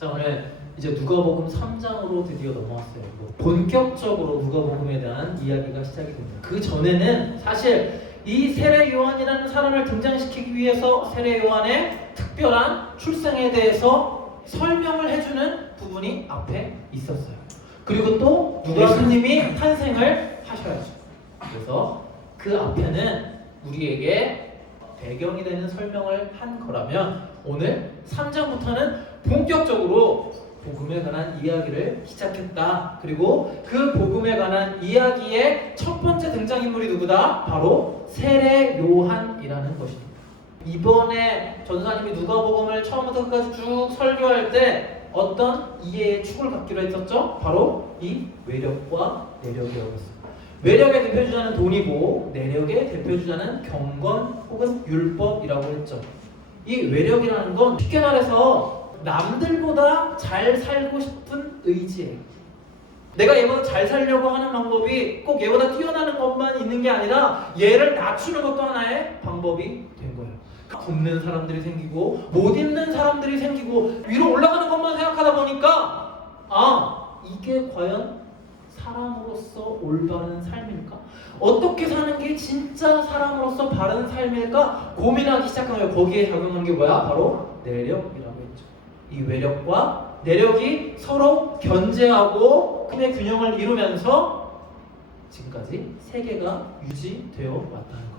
자, 오늘 이제 누가복음 3장으로 드디어 넘어왔어요. 본격적으로 누가복음에 대한 이야기가 시작이 됩니다. 그 전에는 사실 이 세례 요한이라는 사람을 등장시키기 위해서 세례 요한의 특별한 출생에 대해서 설명을 해주는 부분이 앞에 있었어요. 그리고 또 예수님이 탄생을 하셔야죠. 그래서 그 앞에는 우리에게 배경이 되는 설명을 한 거라면 오늘 3장부터는 본격적으로 복음에 관한 이야기를 시작했다. 그리고 그 복음에 관한 이야기의 첫 번째 등장인물이 누구다? 바로 세례 요한이라는 것입니다. 이번에 전사님이 누가복음을 처음부터 끝까지 쭉 설교할 때 어떤 이해의 축을 갖기로 했었죠? 바로 이 외력과 내력이라고 했습니다. 외력의 대표주자는 돈이고 내력의 대표주자는 경건 혹은 율법이라고 했죠. 이 외력이라는 건 쉽게 말해서 남들보다 잘 살고 싶은 의지예요. 내가 얘보다 잘 살려고 하는 방법이 꼭 얘보다 뛰어나는 것만 있는 게 아니라 얘를 낮추는 것도 하나의 방법이 된 거예요. 굶는 사람들이 생기고 못 입는 사람들이 생기고 위로 올라가는 것만 생각하다 보니까 이게 과연 사람으로서 올바른 삶일까? 어떻게 사는 게 진짜 사람으로서 바른 삶일까? 고민하기 시작한 거예요. 거기에 작용한 게 뭐야? 바로 내력이라고 했죠. 이 외력과 내력이 서로 견제하고 힘의 균형을 이루면서 지금까지 세계가 유지되어 왔다는 거예요.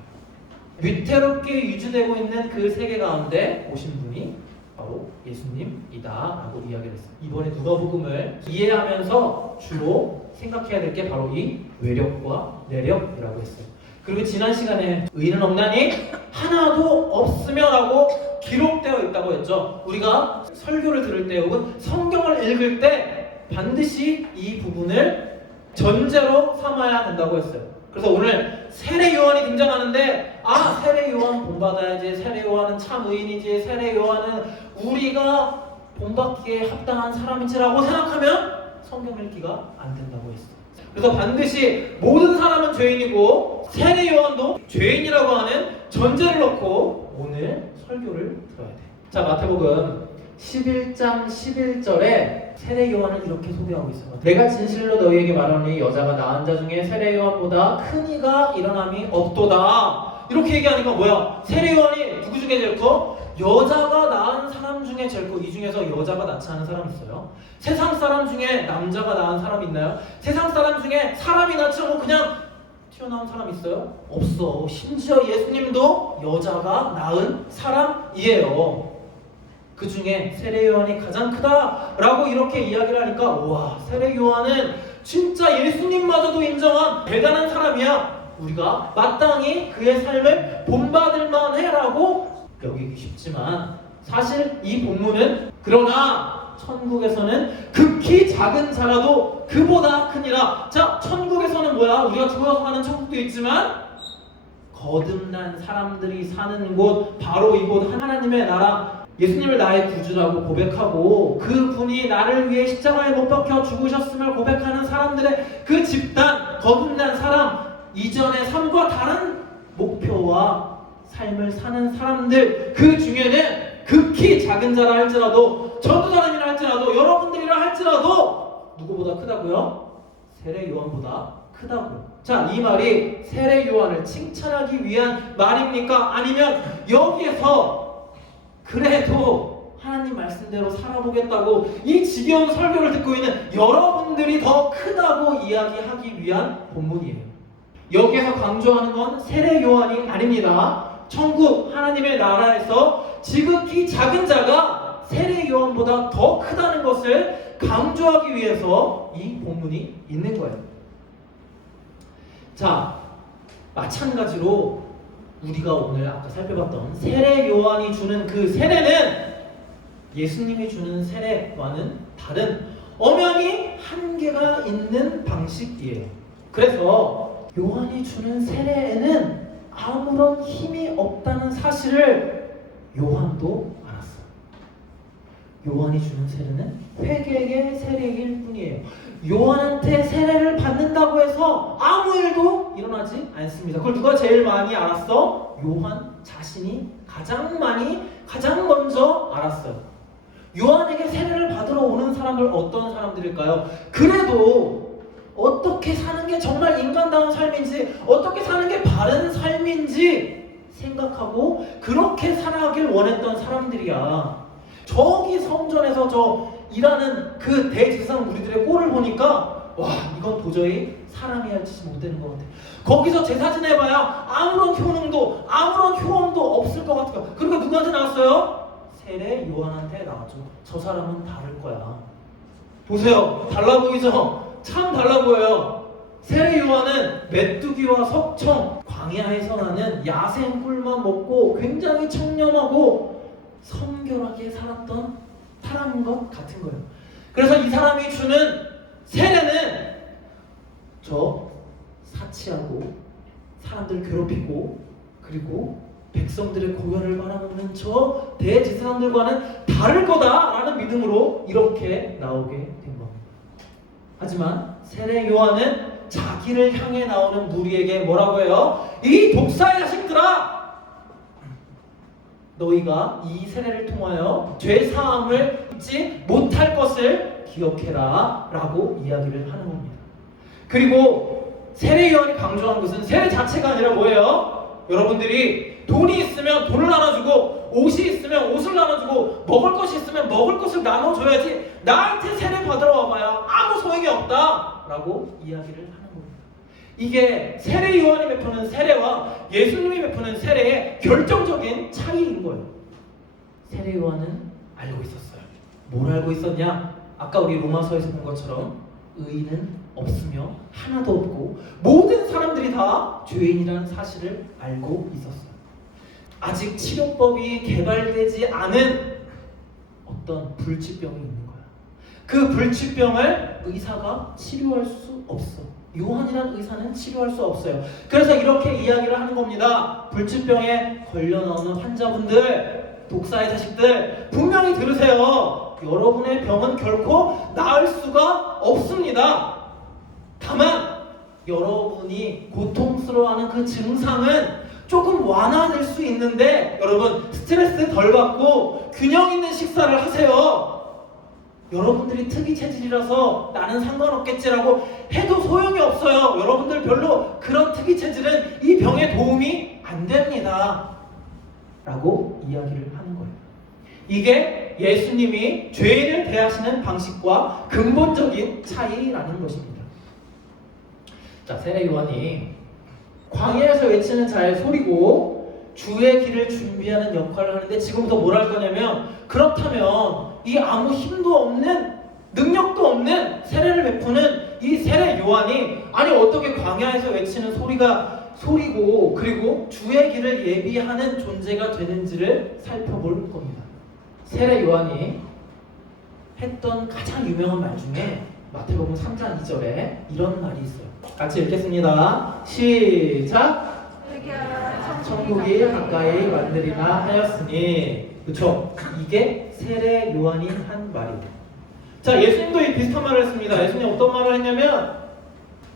위태롭게 유지되고 있는 그 세계 가운데 오신 분이 바로 예수님이다 라고 이야기를 했어요. 이번에 누가복음을 이해하면서 주로 생각해야 될 게 바로 이 외력과 내력이라고 했어요. 그리고 지난 시간에 의인은 없나니 하나도 없으며 라고 기록되어 있다고 했죠. 우리가 설교를 들을 때 혹은 성경을 읽을 때 반드시 이 부분을 전제로 삼아야 된다고 했어요. 그래서 오늘 세례 요한이 등장하는데 세례 요한 본받아야지, 세례 요한은 참 의인이지, 세례 요한은 우리가 본받기에 합당한 사람이지라고 생각하면 성경 읽기가 안 된다고 했어요. 그래서 반드시 모든 사람은 죄인이고 세례 요한도 죄인이라고 하는 전제를 넣고 오늘 설교를 들어야 돼. 자, 마태복음 11장 11절에 세례 요한을 이렇게 소개하고 있어요. 내가 진실로 너희에게 말하노니 여자가 낳은 자 중에 세례 요한보다 큰 이가 일어남이 없도다. 이렇게 얘기하니까 뭐야? 세례 요한이 누구 중에 제일 커? 여자가 낳은 사람 중에 제일 커. 이 중에서 여자가 낳지 않은 사람 있어요? 세상 사람 중에 남자가 낳은 사람 있나요? 세상 사람 중에 사람이 낳지 않고 그냥 튀어나온 사람 있어요? 없어. 심지어 예수님도 여자가 낳은 사람이에요. 그 중에 세례 요한이 가장 크다라고 이렇게 이야기를 하니까 와, 세례 요한은 진짜 예수님마저도 인정한 대단한 사람이야. 우리가 마땅히 그의 삶을 본받을 만해라고 여기기 쉽지만 사실 이 본문은 그러나 천국에서는 극히 작은 자라도 그보다 크니라. 자, 천국에서는 뭐야? 우리가 죽어서 가는 천국도 있지만 거듭난 사람들이 사는 곳, 바로 이곳 하나님의 나라, 예수님을 나의 구주라고 고백하고 그분이 나를 위해 십자가에 못 박혀 죽으셨음을 고백하는 사람들의 그 집단, 거듭난 사람, 이전의 삶과 다른 목표와 삶을 사는 사람들, 그 중에는 극히 작은 자라 할지라도, 전도사님이라 할지라도, 여러분들이라 할지라도 누구보다 크다고요? 세례 요한보다 크다고요. 자, 이 말이 세례 요한을 칭찬하기 위한 말입니까? 아니면 여기에서 그래도 하나님 말씀대로 살아보겠다고 이 지겨운 설교를 듣고 있는 여러분들이 더 크다고 이야기하기 위한 본문이에요. 여기에서 강조하는 건 세례 요한이 아닙니다. 천국 하나님의 나라에서 지극히 작은 자가 세례 요한보다 더 크다는 것을 강조하기 위해서 이 본문이 있는 거예요. 자, 마찬가지로 우리가 오늘 아까 살펴봤던 세례 요한이 주는 그 세례는 예수님이 주는 세례와는 다른 엄연히 한계가 있는 방식이에요. 그래서 요한이 주는 세례에는 아무런 힘이 없다는 사실을 요한도 알았어요. 요한이 주는 세례는 회개의 세례일 뿐이에요. 요한한테 세례를 받는다고 해서 아무 일도 일어나지 않습니다. 그걸 누가 제일 많이 알았어? 요한 자신이 가장 먼저 알았어요. 요한에게 세례를 받으러 사람들 어떤 사람들일까요? 그래도 어떻게 사는 게 정말 인간다운 삶인지, 어떻게 사는 게 바른 삶인지 생각하고 그렇게 살아가길 원했던 사람들이야. 저기 성전에서 저 일하는 그 대제사장 무리들의 꼴을 보니까 와, 이건 도저히 사람이 할 짓이 못 되는 것 같아. 거기서 제사 지내봐야 아무런 효능도 아무런 효험도 없을 것 같아요. 그리고 누구한테 나왔어요? 세례 요한한테 나왔죠. 저 사람은 다를 거야. 보세요, 달라 보이죠? 참 달라 보여요. 세례 요한은 메뚜기와 석청, 광야에서 나는 야생 꿀만 먹고 굉장히 청렴하고 성결하게 살았던 사람인 것 같은 거예요. 그래서 이 사람이 주는 세례는 저 사치하고 사람들 괴롭히고 그리고 백성들의 고열을 말아먹는 저 대제사장들과는 다를 거다라는 믿음으로 이렇게 나오게 된 겁니다. 하지만 세례 요한은 자기를 향해 나오는 무리에게 뭐라고 해요? 이 독사의 자식들아! 너희가 이 세례를 통하여 죄사함을 잊지 못할 것을 기억해라 라고 이야기를 하는 겁니다. 그리고 세례 요한이 강조한 것은 세례 자체가 아니라 뭐예요? 여러분들이 돈이 있으면 돈을 나눠주고 옷이 있으면 옷을 나눠주고 먹을 것이 있으면 먹을 것을 나눠줘야지 나한테 세례 받으러 와봐야 아무 소용이 없다 라고 이야기를 하는 겁니다. 이게 세례 요한이 베푸는 세례와 예수님이 베푸는 세례의 결정적인 차이인 거예요. 세례 요한은 알고 있었어요. 뭘 알고 있었냐? 아까 우리 로마서에서 본 것처럼 의인은 없으며 하나도 없고 모든 사람들이 다 죄인이라는 사실을 알고 있었어요. 아직 치료법이 개발되지 않은 어떤 불치병이 있는 거야. 그 불치병을 의사가 치료할 수 없어. 요한이라는 의사는 치료할 수 없어요. 그래서 이렇게 이야기를 하는 겁니다. 불치병에 걸려 나오는 환자분들, 독사의 자식들, 분명히 들으세요. 여러분의 병은 결코 나을 수가 없습니다. 다만 여러분이 고통스러워하는 그 증상은 조금 완화될 수 있는데 여러분 스트레스 덜 받고 균형 있는 식사를 하세요. 여러분들이 특이 체질이라서 나는 상관없겠지라고 해도 소용이 없어요. 여러분들 별로 그런 특이 체질은 이 병에 도움이 안 됩니다 라고 이야기를 하는 거예요. 이게 예수님이 죄인을 대하시는 방식과 근본적인 차이라는 것입니다. 자, 세례 요한이 광야에서 외치는 자의 소리고 주의 길을 준비하는 역할을 하는데 지금부터 뭘 할 거냐면, 그렇다면 이 아무 힘도 없는 능력도 없는 세례를 베푸는 이 세례 요한이 아니 어떻게 광야에서 외치는 소리고 그리고 주의 길을 예비하는 존재가 되는지를 살펴볼 겁니다. 세례 요한이 했던 가장 유명한 말 중에 마태복음 3장 2절에 이런 말이 있어요. 같이 읽겠습니다. 시작! 천국이 가까이 왔느니라 하였으니. 그쵸? 이게 세례 요한이 한 말이에요. 자, 예수님도 이 비슷한 말을 했습니다. 예수님 어떤 말을 했냐면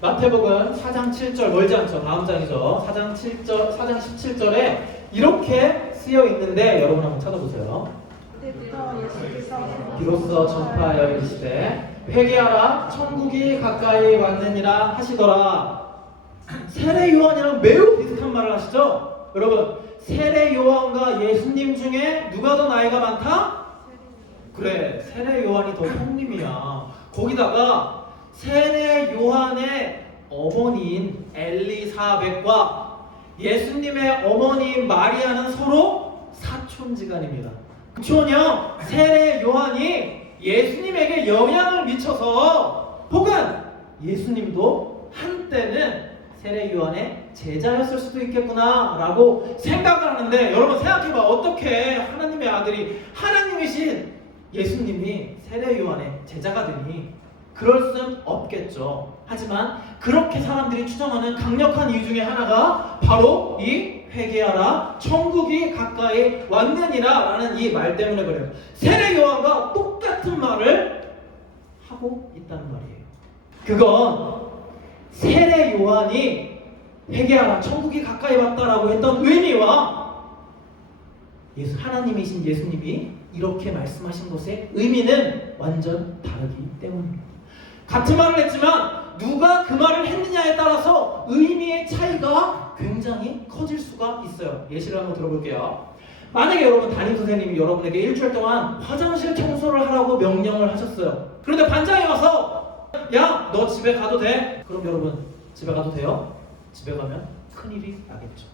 마태복음 4장 7절, 멀지 않죠? 다음 장이죠. 4장 17절에 이렇게 쓰여 있는데 여러분 한번 찾아보세요. 비로소 전파하여 이르시되 회개하라 천국이 가까이 왔느니라 하시더라. 세례 요한이랑 매우 비슷한 말을 하시죠? 여러분, 세례 요한과 예수님 중에 누가 더 나이가 많다? 그래, 세례 요한이 더 형님이야. 거기다가 세례 요한의 어머니인 엘리사벳과 예수님의 어머니인 마리아는 서로 사촌지간입니다. 그렇죠? 세례 요한이 예수님에게 영향을 미쳐서 혹은 예수님도 한때는 세례 요한의 제자였을 수도 있겠구나 라고 생각을 하는데, 여러분 생각해봐. 어떻게 하나님의 아들이 하나님이신 예수님이 세례 요한의 제자가 되니? 그럴 순 없겠죠. 하지만 그렇게 사람들이 추정하는 강력한 이유 중에 하나가 바로 이 회개하라 천국이 가까이 왔느니라 라는 이 말 때문에 그래요. 세례 요한과 똑같은 말을 하고 있다는 말이에요. 그건 세례 요한이 회개하라 천국이 가까이 왔다라고 했던 의미와 하나님이신 예수님이 이렇게 말씀하신 것의 의미는 완전 다르기 때문입니다. 같은 말을 했지만 누가 그 말을 했느냐에 따라서 의미의 차이가 굉장히 커질 수가 있어요. 예시를 한번 들어볼게요. 만약에 여러분 담임 선생님이 여러분에게 일주일 동안 화장실 청소를 하라고 명령을 하셨어요. 그런데 반장이 와서 야, 너 집에 가도 돼? 그럼 여러분 집에 가도 돼요? 집에 가면 큰일이 나겠죠.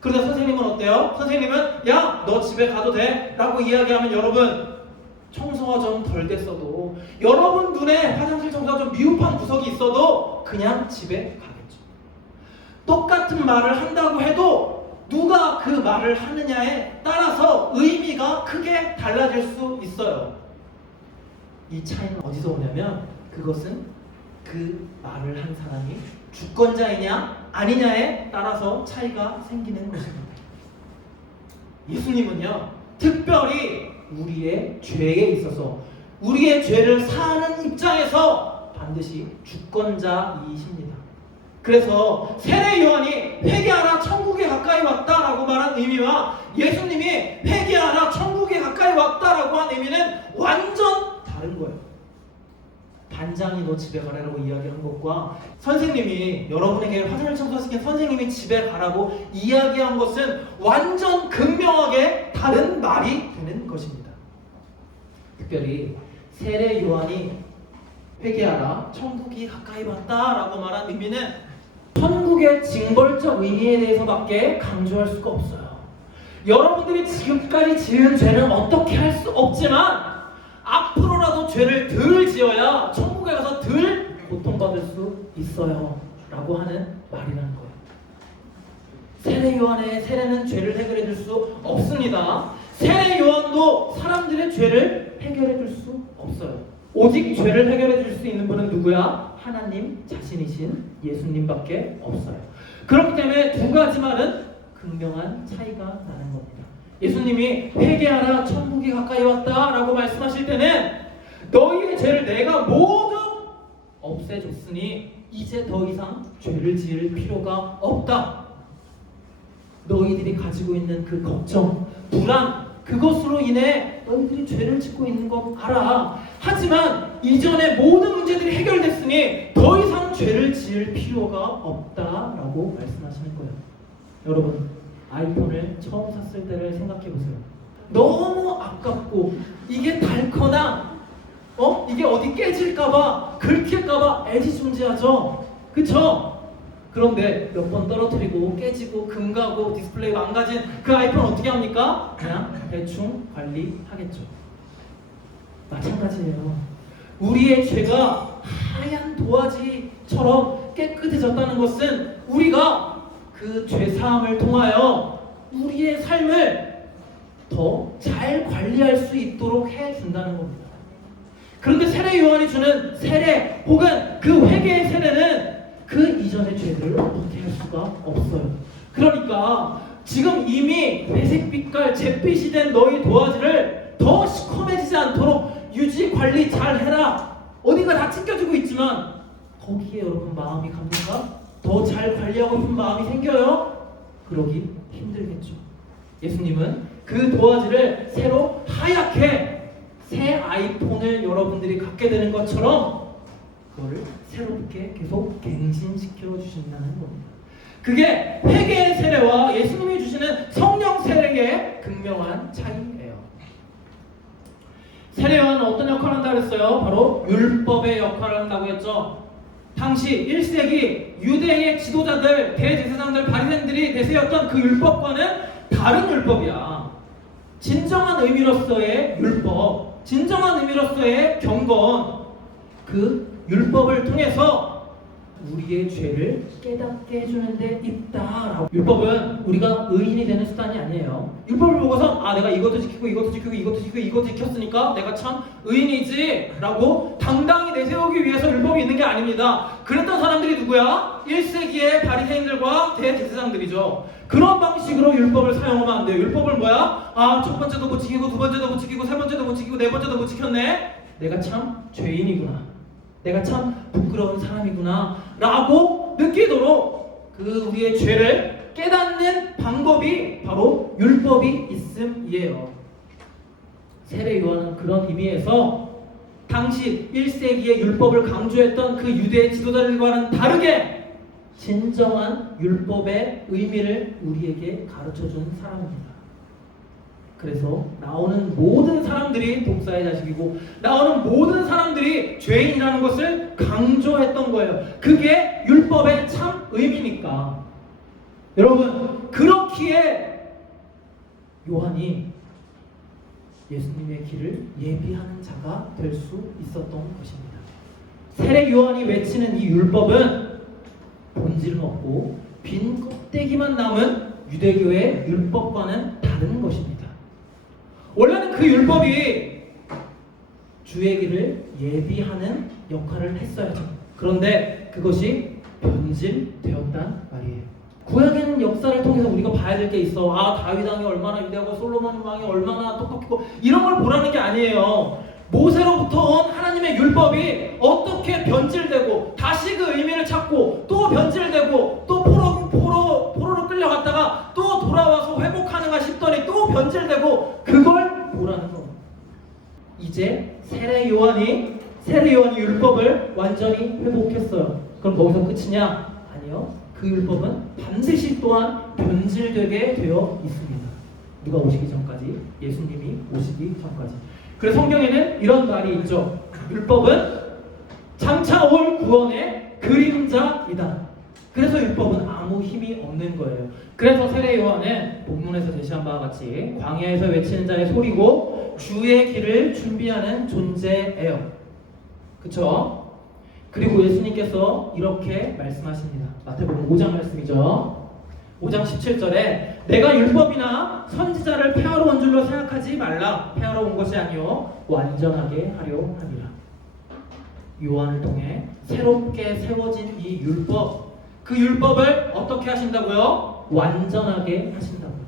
그런데 선생님은 어때요? 선생님은 야, 너 집에 가도 돼? 라고 이야기하면 여러분 청소가 좀 덜 됐어도 여러분 눈에 화장실 청소가 좀 미흡한 구석이 있어도 그냥 집에 가겠죠. 똑같은 말을 한다고 해도 누가 그 말을 하느냐에 따라서 의미가 크게 달라질 수 있어요. 이 차이는 어디서 오냐면 그것은 그 말을 한 사람이 주권자이냐 아니냐에 따라서 차이가 생기는 것입니다. 예수님은요 특별히 우리의 죄에 있어서 우리의 죄를 사하는 입장에서 반드시 주권자이십니다. 그래서 세례 요한이 회개하라 천국에 가까이 왔다라고 말한 의미와 예수님이 회개하라 천국에 가까이 왔다라고 한 의미는 완전 다른 거예요. 반장이 너 집에 가라고 이야기한 것과 선생님이 여러분에게 화장실 청소시킨 선생님이 집에 가라고 이야기한 것은 완전 극명하게 다른 말이 되는 것입니다. 특별히 세례 요한이 회개하라 천국이 가까이 왔다라고 말한 의미는 천국의 징벌적 의미에 대해서밖에 강조할 수가 없어요. 여러분들이 지금까지 지은 죄는 어떻게 할 수 없지만 앞으로라도 죄를 덜 지어야 천국에 가서 덜 고통받을 수 있어요 라고 하는 말이라는 거예요. 세례 요한의 세례는 죄를 해결해 줄 수 없습니다. 세례 요한도 사람들의 죄를 해결해 줄 수 없어요. 오직 죄를 해결해 줄 수 있는 분은 누구야? 하나님 자신이신 예수님밖에 없어요. 그렇기 때문에 두 가지 말은 극명한 차이가 나는 겁니다. 예수님이 회개하라 천국이 가까이 왔다 라고 말씀하실 때는 너희의 죄를 내가 모두 없애줬으니 이제 더 이상 죄를 지을 필요가 없다. 너희들이 가지고 있는 그 걱정, 불안, 그것으로 인해 너희들이 죄를 짓고 있는 것 알아. 하지만 이전의 모든 문제들이 해결됐으니 더 이상 죄를 지을 필요가 없다라고 말씀하시는 거예요. 여러분 아이폰을 처음 샀을 때를 생각해보세요. 너무 아깝고 이게 닳거나 이게 어디 깨질까봐 긁힐까봐 애지중지하죠. 그쵸? 그런데 몇 번 떨어뜨리고 깨지고 금가고 디스플레이 망가진 그 아이폰 어떻게 합니까? 그냥 대충 관리하겠죠. 마찬가지예요. 우리의 죄가 하얀 도화지처럼 깨끗해졌다는 것은 우리가 그 죄사함을 통하여 우리의 삶을 더 잘 관리할 수 있도록 해준다는 겁니다. 그런데 세례 요한이 주는 세례 혹은 그 회개의 세례는 그 이전의 죄들을 어떻게 할 수가 없어요. 그러니까 지금 이미 회색빛깔 잿빛이 된 너희 도화지를 더 시커매지지 않도록 유지 관리 잘 해라. 어딘가 다 찢겨지고 있지만 거기에 여러분 마음이 갑니까? 더 잘 관리하고 싶은 마음이 생겨요? 그러기 힘들겠죠. 예수님은 그 도화지를 새로 하얗게 새 아이폰을 여러분들이 갖게 되는 것처럼 그거를 새롭게 계속 갱신시켜 주신다는 겁니다. 그게 회개의 세례와 예수님이 주시는 성령 세례의 극명한 차이예요. 세례요한은 어떤 역할을 한다고 했어요? 바로 율법의 역할을 한다고 했죠. 당시 1세기 유대의 지도자들, 대제사장들, 바리새인들이 내세웠던 그 율법과는 다른 율법이야. 진정한 의미로서의 율법, 진정한 의미로서의 경건, 그 율법을 통해서 우리의 죄를 깨닫게 해주는 데 있다. 율법은 우리가 의인이 되는 수단이 아니에요. 율법을 보고서 내가 이것도 지키고 이것도 지키고 이것도 지키고 이것도 지켰으니까 내가 참 의인이지 라고 당당히 내세우기 위해서 율법이 있는 게 아닙니다. 그랬던 사람들이 누구야? 1세기의 바리새인들과 대제사장들이죠. 그런 방식으로 율법을 사용하면 안 돼요. 율법을 뭐야? 첫 번째도 못 지키고 두 번째도 못 지키고 세 번째도 못 지키고 네 번째도 못 지켰네. 내가 참 죄인이구나. 내가 참 부끄러운 사람이구나 라고 느끼도록 그 우리의 죄를 깨닫는 방법이 바로 율법이 있음이에요. 세례 요한은 그런 의미에서 당시 1세기의 율법을 강조했던 그 유대 지도자들과는 다르게 진정한 율법의 의미를 우리에게 가르쳐준 사람입니다. 그래서 나오는 모든 사람들이 독사의 자식이고 나오는 모든 사람들이 죄인이라는 것을 강조했던 거예요. 그게 율법의 참 의미니까. 여러분, 그렇기에 요한이 예수님의 길을 예비하는 자가 될 수 있었던 것입니다. 세례 요한이 외치는 이 율법은 본질은 없고 빈 껍데기만 남은 유대교의 율법과는 다른 것입니다. 원래는 그 율법이 주의 길을 예비하는 역할을 했어야죠. 그런데 그것이 변질되었단 말이에요. 구약에는 역사를 통해서 우리가 봐야 될 게 있어. 다윗 왕이 얼마나 위대하고 솔로몬 왕이 얼마나 똑똑했고 이런 걸 보라는 게 아니에요. 모세로부터 온 하나님의 율법이 어떻게 변질되고 다시 그 의미를 찾고 또 변질되고 또 포로로 끌려갔다가 또 돌아와서 회복하는가 싶더니 또 변질되고 그걸 보라는 거. 이제 세례 요한이 율법을 완전히 회복했어요. 그럼 거기서 끝이냐? 아니요. 그 율법은 반드시 또한 변질되게 되어 있습니다. 누가 오시기 전까지, 예수님이 오시기 전까지. 그래서 성경에는 이런 말이 있죠. 율법은 장차 올 구원의 그림자이다. 그래서 율법은 아무 힘이 없는 거예요. 그래서 세례 요한은 본문에서 제시한 바와 같이 광야에서 외치는 자의 소리고 주의 길을 준비하는 존재예요. 그쵸? 그리고 예수님께서 이렇게 말씀하십니다. 마태복음 5장 말씀이죠. 5장 17절에 내가 율법이나 선지자를 폐하러 온 줄로 생각하지 말라. 폐하러 온 것이 아니요 완전하게 하려 함이라. 요한을 통해 새롭게 세워진 이 율법, 그 율법을 어떻게 하신다고요? 완전하게 하신다고요.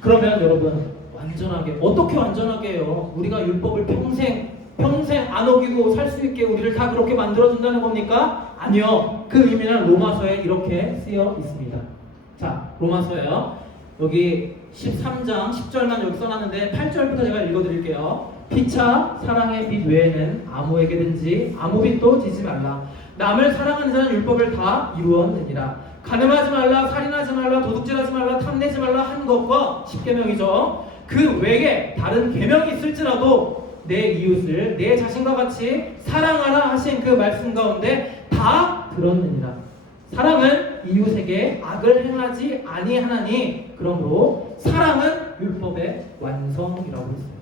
그러면 여러분, 완전하게 어떻게 완전하게 해요? 우리가 율법을 평생 안 어기고 살 수 있게 우리를 다 그렇게 만들어준다는 겁니까? 아니요. 그 의미는 로마서에 이렇게 쓰여 있습니다. 자, 로마서에요. 여기 13장 10절만 여기 써놨는데 8절부터 제가 읽어드릴게요. 피차 사랑의 빛 외에는 아무에게든지 아무 빛도 지지 말라. 남을 사랑하는 자는 율법을 다 이루었느니라. 간음하지 말라, 살인하지 말라, 도둑질하지 말라, 탐내지 말라 한 것과 10계명이죠. 그 외에 다른 계명이 있을지라도 내 이웃을 내 자신과 같이 사랑하라 하신 그 말씀 가운데 다 들었느니라. 사랑은 이웃에게 악을 행하지 아니하나니 그러므로 사랑은 율법의 완성이라고 했어요.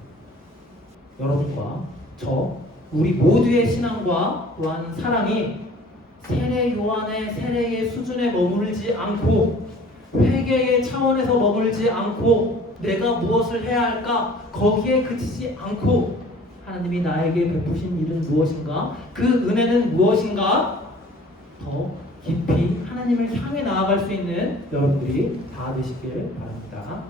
여러분과 저 우리 모두의 신앙과 또한 사랑이 세례 요한의 세례의 수준에 머물지 않고 회개의 차원에서 머물지 않고 내가 무엇을 해야 할까 거기에 그치지 않고 하나님이 나에게 베푸신 일은 무엇인가? 그 은혜는 무엇인가? 더 깊이 하나님을 향해 나아갈 수 있는 여러분들이 다 되시길 바랍니다.